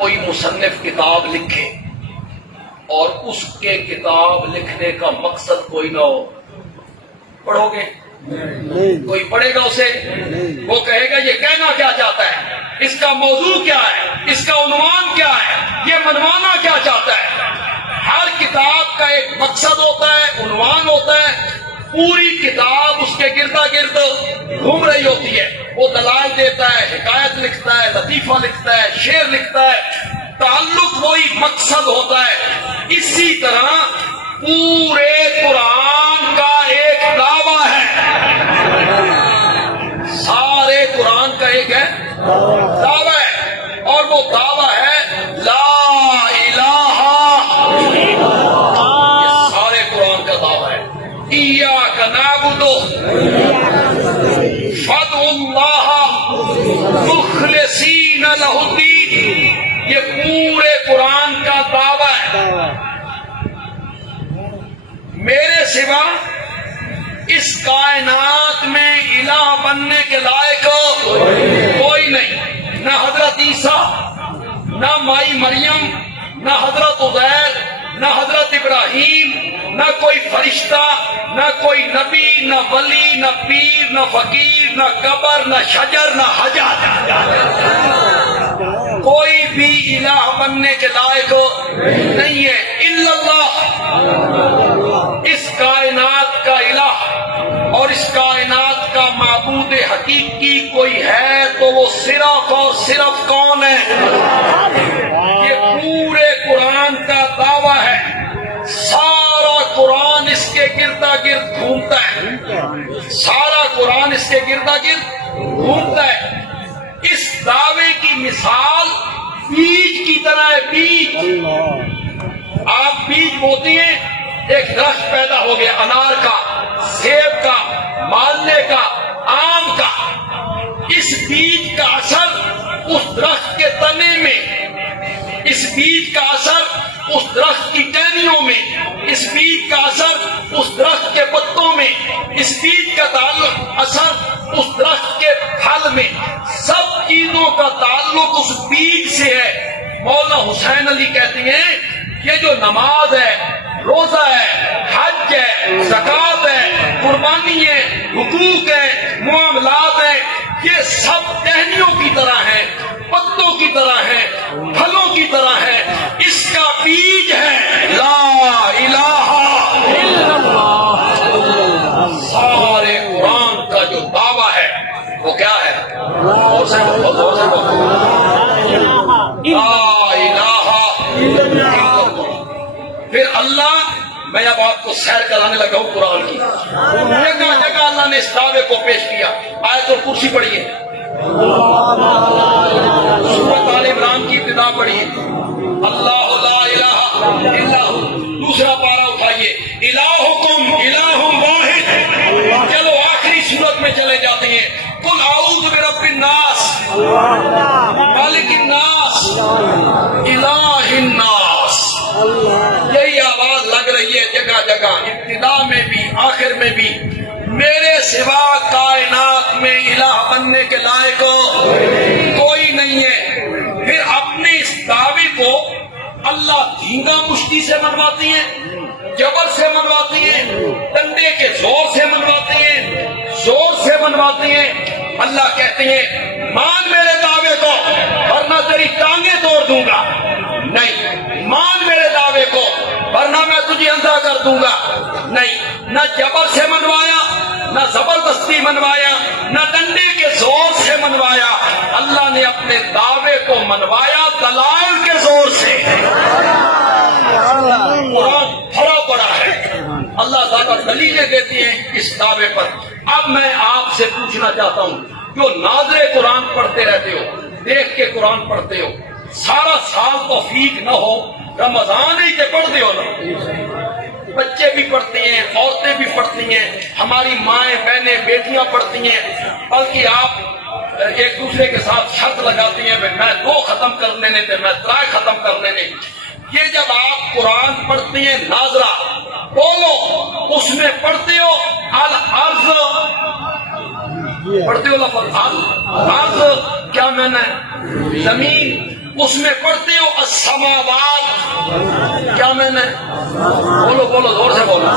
کوئی مصنف کتاب لکھے اور اس کے کتاب لکھنے کا مقصد کوئی نہ ہو، پڑھو گے؟ کوئی پڑھے گا اسے؟ وہ کہے گا یہ کہنا کیا چاہتا ہے، اس کا موضوع کیا ہے، اس کا عنوان کیا ہے، یہ منوانا کیا چاہتا ہے۔ ہر کتاب کا ایک مقصد ہوتا ہے، عنوان ہوتا ہے، پوری کتاب اس کے گردا گرد گھوم رہی ہوتی ہے۔ وہ دلائل دیتا ہے، حکایت لکھتا ہے، لطیفہ لکھتا ہے، شعر لکھتا ہے، تعلق وہی مقصد ہوتا ہے۔ اسی طرح پورے قرآن کا ایک دعویٰ ہے، سارے قرآن کا ایک ہے دعویٰ ہے، اور وہ دعویٰ ہے لا الہ، یہ سارے قرآن کا دعویٰ ہے۔ ایاک نعبد فادعوا اللہ مخلصین لہ الدین، یہ پورے قرآن کا دعویٰ ہے۔ میرے سوا اس کائنات میں الہ بننے کے لائق کوئی نہیں، نہ حضرت عیسیٰ، نہ مائی مریم، نہ حضرت عزیر، نہ حضرت ابراہیم، نہ کوئی فرشتہ، نہ کوئی نبی، نہ ولی، نہ پیر، نہ فقیر، نہ قبر، نہ شجر، نہ حجر، کوئی بھی الہ بننے کے لائق نہیں ہے الا اللہ۔ اس کائنات کا الہ اور اس کائنات کا معبود حقیقی کوئی ہے تو وہ صرف اور صرف کون ہے؟ یہ پورے قرآن کا دعویٰ ہے، سارا قرآن اس کے گردا گرد گھومتا ہے، سارا قرآن اس کے گردا گرد گھومتا ہے۔ اس دعوے کی مثال بیج کی طرح ہے، بیج۔ آپ بیج بوتی ہیں، ایک درخت پیدا ہو گیا، انار کا، سیب کا، مالدے کا، آم کا۔ اس بیج کا اثر اس درخت کے تنے میں، اس بیج کا اثر اس درخت کی ٹہنیوں میں، اس بیج کا اثر اس درخت کے پتوں میں، اس بیج کا اثر اس درخت کے پھل میں، سب چیزوں کا تعلق اس بیج سے ہے۔ مولانا حسین علی کہتے ہیں یہ جو نماز ہے، روزہ ہے، حج ہے، زکوٰۃ ہے، قربانی ہے، حقوق ہے، معاملات ہیں، یہ سب ٹہنیوں کی طرح ہیں، پتوں کی طرح ہیں، پھلوں کی طرح ہیں۔ اس کا بیج ہے لا الہ الا اللہ۔ سارے قرآن کا جو دعویٰ ہے وہ کیا ہے؟ اور سے لا الہ الا اللہ۔ پھر اللہ، میں اب آپ کو سیر کرانے لگا ہوں قرآن کی، جگہ جگہ اللہ نے اس دعوے کو پیش کیا۔ آیت الکرسی پڑھیے، سورۃ آل عمران کی ابتدا پڑھیے، اللہ لا الہ الا ہو۔ دوسرا پارہ اٹھائیے، الہکم الہ واحد۔ چلو آخری سورت میں چلے جاتے ہیں، قل اعوذ برب الناس مالک الناس الہ الناس۔ یہی آواز لگ رہی ہے جگہ جگہ، ابتدا میں بھی آخر میں بھی، میرے سوا کائنات میں الہ بننے کے لائق کوئی نہیں ہے۔ پھر اپنے اس دعوے کو اللہ دھینگا مشتی سے منواتی ہیں، جبر سے منواتی ہیں، ڈنڈے کے زور سے منواتی ہیں، زور سے منواتی ہیں۔ اللہ کہتے ہیں مان میرے دعوے کو ورنہ تیری ٹانگیں توڑ دوں گا، نہیں، مان میرے دعوے کو ورنہ میں تجھے اندھا کر دوں گا، نہیں۔ نہ جبر سے منوایا، نہ زبردستی منوایا، نہ ڈنڈے کے زور سے منوایا، اللہ نے اپنے دعوے کو منوایا دلائل کے زور سے۔ قرآن بھرا پڑا ہے، اللہ تعالیٰ دلیلیں دیتی ہیں اس دعوے پر۔ اب میں آپ سے پوچھنا چاہتا ہوں، جو ناظر قرآن پڑھتے رہتے ہو، دیکھ کے قرآن پڑھتے ہو، سارا سال توفیق نہ ہو، رمضان ہی کے پڑھتے ہو نا، بچے بھی پڑھتے ہیں، عورتیں بھی پڑھتی ہیں، ہماری مائیں بہنیں بیٹیاں پڑھتی ہیں، بلکہ آپ ایک دوسرے کے ساتھ شرط لگاتی ہیں میں 2 ختم کرنے نے تھے، میں 3 ختم کرنے نے۔ یہ جب آپ قرآن پڑھتے ہیں ناظرہ بولو، اس میں پڑھتے ہو الارض، پڑھتے ہو لفظ الارض، کیا معنی ہے؟ زمین، اس میں پڑھتے ہو السماوات، کیا میں نے بولو بولو زور سے بولو،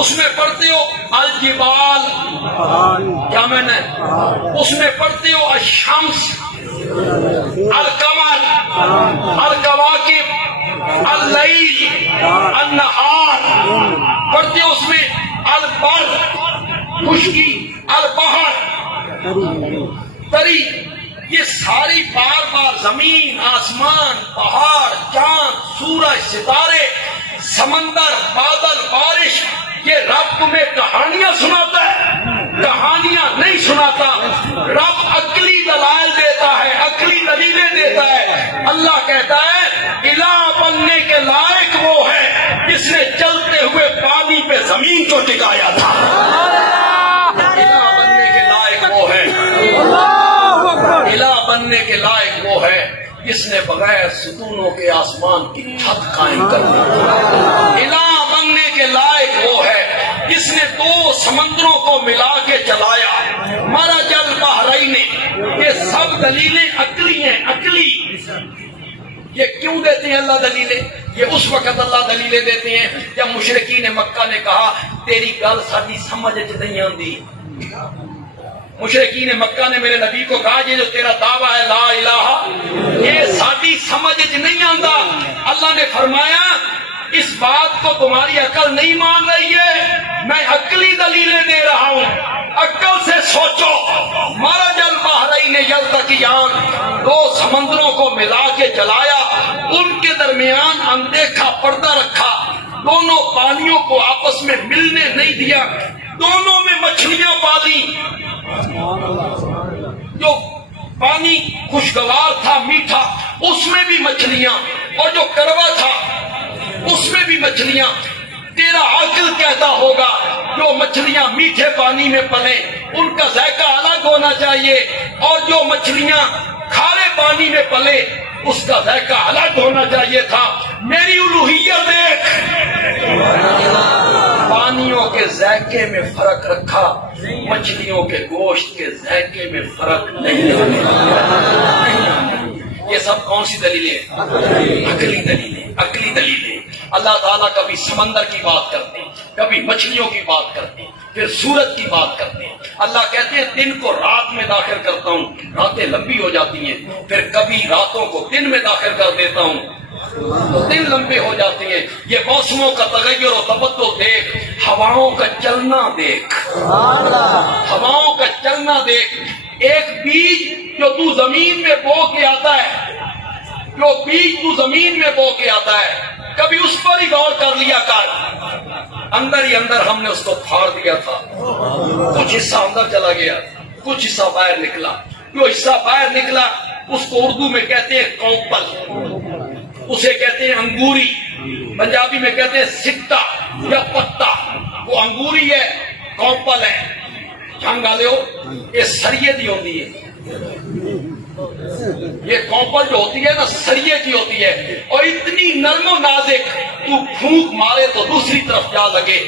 اس میں پڑھتے ہو الجبال، کیا میں نے، اس میں پڑھتے ہو الشمس، القمر، الکواکب، اللیل، النہار، پڑھتے ہو اس میں البر، خشکی، البحر، تری، یہ ساری بار بار زمین، آسمان، پہاڑ، چاند، سورج، ستارے، سمندر، بادل، بارش، یہ رب تمہیں کہانیاں سناتا ہے؟ کہانیاں نہیں سناتا، رب عقلی دلائل دیتا ہے، عقلی دلیلیں دیتا ہے۔ اللہ کہتا ہے الہ بننے کے لائق وہ ہے جس نے چلتے ہوئے پانی پہ زمین کو ٹکایا تھا۔ الہ بننے کے لائق وہ ہے، الہ بننے کے لائق وہ ہے جس نے بغیر ستونوں کے آسمان کی چھت قائم کر دی۔ الہ بننے کے لائق وہ ہے جس نے دو سمندروں کو ملا کے چلایا، مرج البحرین۔ یہ سب دلیلیں عقلی ہیں، عقلی۔ یہ کیوں دیتے ہیں اللہ دلیلیں؟ یہ اس وقت اللہ دلیلیں دیتے ہیں جب مشرکین مکہ نے کہا تیری گل ساری سمجھ نہیں آتی۔ مشرکین مکہ نے میرے نبی کو کہا یہ جو تیرا دعویٰ ہے لا الہ، یہ ساری سمجھ نہیں آتا۔ اللہ نے فرمایا اس بات کو تمہاری عقل نہیں مان رہی ہے، میں عقلی دلیلیں دے رہا ہوں، عقل سے سوچو۔ مرج البحرین یلتقیان، دو سمندروں کو ملا کے چلایا، ان کے درمیان اندیکھا پردہ رکھا، دونوں پانیوں کو آپس میں ملنے نہیں دیا، دونوں میں مچھلیاں پالی، جو پانی خوشگوار تھا، میٹھا، اس میں بھی مچھلیاں، اور جو کڑوا تھا اس میں بھی مچھلیاں۔ تیرا عقل کہتا ہوگا جو مچھلیاں میٹھے پانی میں پلیں ان کا ذائقہ الگ ہونا چاہیے، اور جو مچھلیاں کھارے پانی میں پلے اس کا ذائقہ الگ ہونا چاہیے تھا۔ میری الوہیت دیکھ، پانیوں کے ذائقے میں فرق رکھا، مچھلیوں کے گوشت کے ذائقے میں فرق نہیں آنے دیا۔ یہ سب کون سی دلیلیں؟ عقلی دلیلیں، عقلی دلیلیں۔ اللہ تعالیٰ کبھی سمندر کی بات کرتے ہیں، کبھی مچھلیوں کی بات کرتے ہیں، پھر سورج کی بات کرتے ہیں۔ اللہ کہتے ہیں دن کو رات میں داخل کرتا ہوں، راتیں لمبی ہو جاتی ہیں، پھر کبھی راتوں کو دن میں داخل کر دیتا ہوں تو دن لمبے ہو جاتے ہیں۔ یہ موسموں کا تغیر و تبدل دیکھ، ہواؤں کا چلنا دیکھ، ہواؤں کا چلنا دیکھ۔ ایک بیج جو تو زمین میں بو کے آتا ہے، جو بیج تو زمین میں بو کے آتا ہے، کبھی اس پر ہی غور کر لیا کر۔ اندر ہی اندر ہم نے اس کو پھاڑ دیا تھا، کچھ حصہ اندر چلا گیا، کچھ حصہ باہر نکلا۔ جو حصہ باہر نکلا اس کو اردو میں کہتے ہیں کوپل، اسے کہتے ہیں انگوری، پنجابی میں کہتے ہیں سکتا یا پتا۔ وہ انگوری ہے، کوپل ہے، جھنگ آلے ہو، یہ سریے دی ہوتی ہے، یہ کوپل جو ہوتی ہے نا سریے کی ہوتی ہے، اور اتنی نرم و نازک تو پھونک مارے تو دوسری طرف جا لگے۔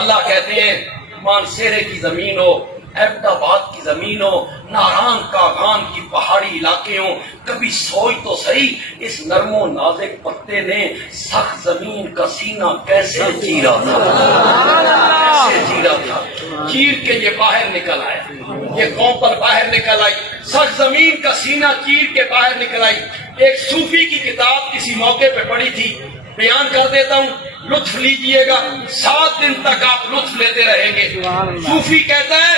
اللہ کہتے ہیں مانسیرے کی زمین ہو، احمد آباد کی زمین ہو، ناران کاغان کی پہاڑی علاقے ہوں، کبھی سوچ تو صحیح اس نرم و نازک پتے نے سخت زمین کا سینہ کیسے چیرا تھا، کیسے چیرا تھا۔ چیر کے یہ باہر نکل آیا، یہ کوپل باہر نکل آئی، سخت زمین کا سینہ چیر کے باہر نکل آئی۔ ایک صوفی کی کتاب کسی موقع پہ پڑھی تھی، بیان کر دیتا ہوں، لطف لیجئے گا، 7 دن تک آپ لطف لیتے رہیں گے۔ صوفی کہتا ہے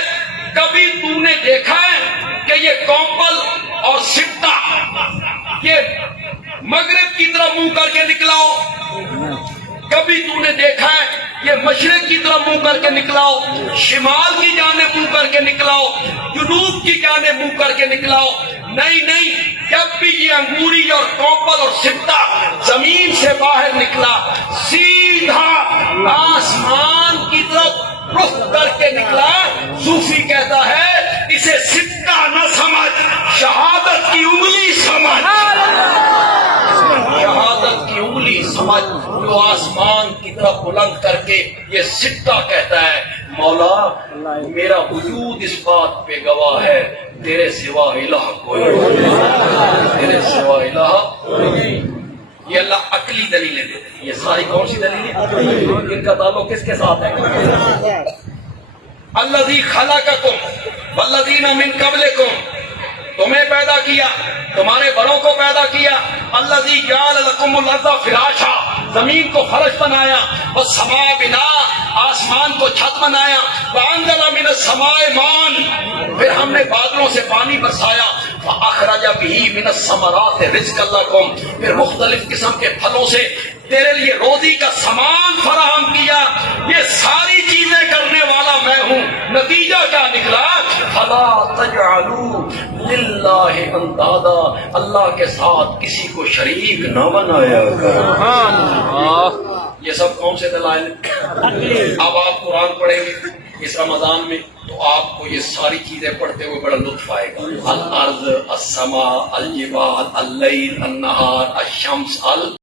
کبھی تو نے دیکھا ہے کہ یہ کوپل اور سکتا یہ مغرب کی طرف منہ کر کے نکلا ہو؟ کبھی تو نے دیکھا ہے یہ مشرق کی طرف منہ کر کے نکلا ہو، شمال کی جانب منہ کر کے نکلا ہو، جنوب کی جانب منہ کر کے نکلا ہو؟ نہیں نہیں، جب بھی یہ انگوری اور کوپل اور سکتا زمین سے باہر نکلا سیدھا آسمان کی طرف رخ کر کے نکلا۔ صوفی کہتا ہے اسے سکہ نہ سمجھ، شہادت کی انگلی سمجھ، شہادت کی انگلی سمجھ، جو آسمان کی طرف بلند کر کے یہ سکہ کہتا ہے مولا میرا وجود اس بات پہ گواہ ہے تیرے سوا الہ کوئی نہیں، تیرے سوا الہ کوئی نہیں۔ یہ اللہ عقلی دلیلیں دیتے ہیں۔ یہ ساری کون سی دلیلیں؟ ان کا تعلق کس کے ساتھ ہے؟ الذی خلقکم والذین من قبلکم، تمہیں پیدا کیا، تمہارے بڑوں کو پیدا کیا۔ الذی جعل لکم الارض فراشا، زمین کو فرش بنایا، والسماء بناء، آسمان کو چھت بنایا، وانزل من السماء ماء، پھر ہم نے بادلوں سے پانی برسایا، فاخرج به من الثمرات رزقا لکم، پھر مختلف قسم کے پھلوں سے تیرے لیے روزی کا سامان فراہم کیا۔ یہ ساری چیزیں کرنے والا میں ہوں۔ نتیجہ کیا نکلا؟ فلا تجعلوا للہ اندادا، اللہ کے ساتھ کسی کو شریک نہ بنایا کرو۔ یہ سب کون سے دلائل ہیں؟ اب آپ قرآن پڑھیں گے اس رمضان میں تو آپ کو یہ ساری چیزیں پڑھتے ہوئے بڑا لطف آئے گا۔ الارض، السماء، الجبال، اللیل، النہار، الشمس،